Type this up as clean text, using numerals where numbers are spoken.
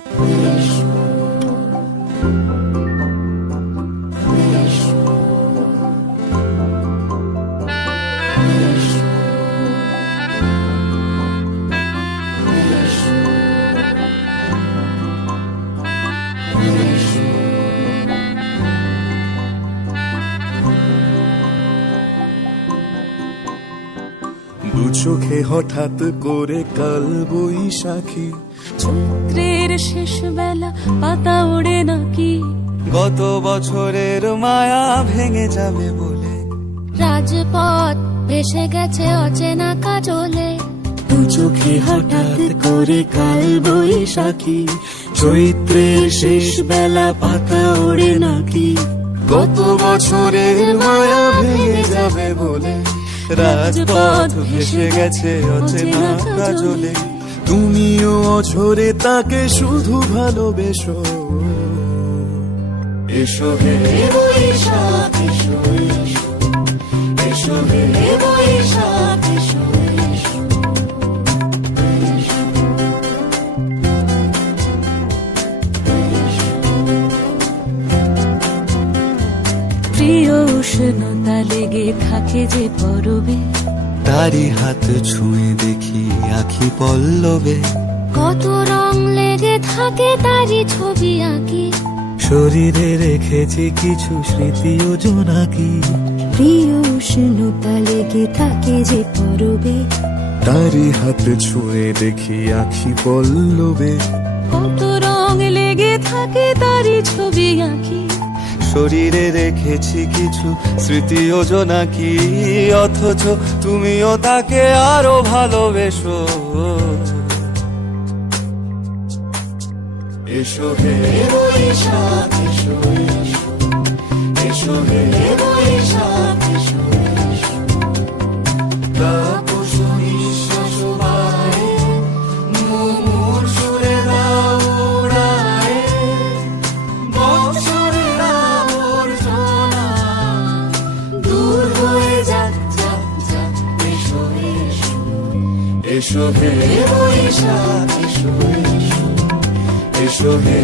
দু চোখে হঠাৎ করে কাল বৈশাখী, চৈত্রের শেষ বেলা পাতা ওড়ে নাকি, গত বছরের মায়া ভেঙে যাবে বলে রাজপথ ভেসে গেছে অচেনা কাজলে। দু চোখে হঠাৎ করে কাল বৈশাখী, চৈত্রের শেষ বেলা পাতা ওড়ে নাকি, গত বছরের মায়া ভেঙে যাবে বলে রাজপথ ভেসে গেছে অচেনা কাজলে। তুমিও অঝরে তাকে শুধু ভালোবেসো, এসো হে বৈশাখ এসো এসো, এসো হে বৈশাখ এসো এসো। প্রিয় উষ্ণতা লেগে থাকে যে পরবে, তারি হাত ছুঁয়ে দেখি আখি পল্লবে, কত রং লেগে থাকে তারই ছবি আঁকি, শরীরে রেখেছি কিছু স্মৃতি ও জোনাকি। প্রিয় উষ্ণতা লেগে থাকে যে পরবে, তারি হাত ছুঁয়ে দেখি আখি পল্লবে, কত রং লেগে থাকে তারই ছবি আঁকি, শরীরে রেখেছি কিছু স্মৃতি ও জোনাকি। অথচ তুমিও তাকে আরো ভালোবেসো, এসো হে বৈশাখ এসো এসো, এসো হে বৈশাখ এসো এসো। তাপস নিঃশ্বাস বায়ে, মুমুর সুরে দাও উড়ায়ে, বৎসরের আবর্জনা দূর হয়ে যাক যাক যাক। এসো এসো, এসো হে বৈশাখ এসো এসো, এসো হে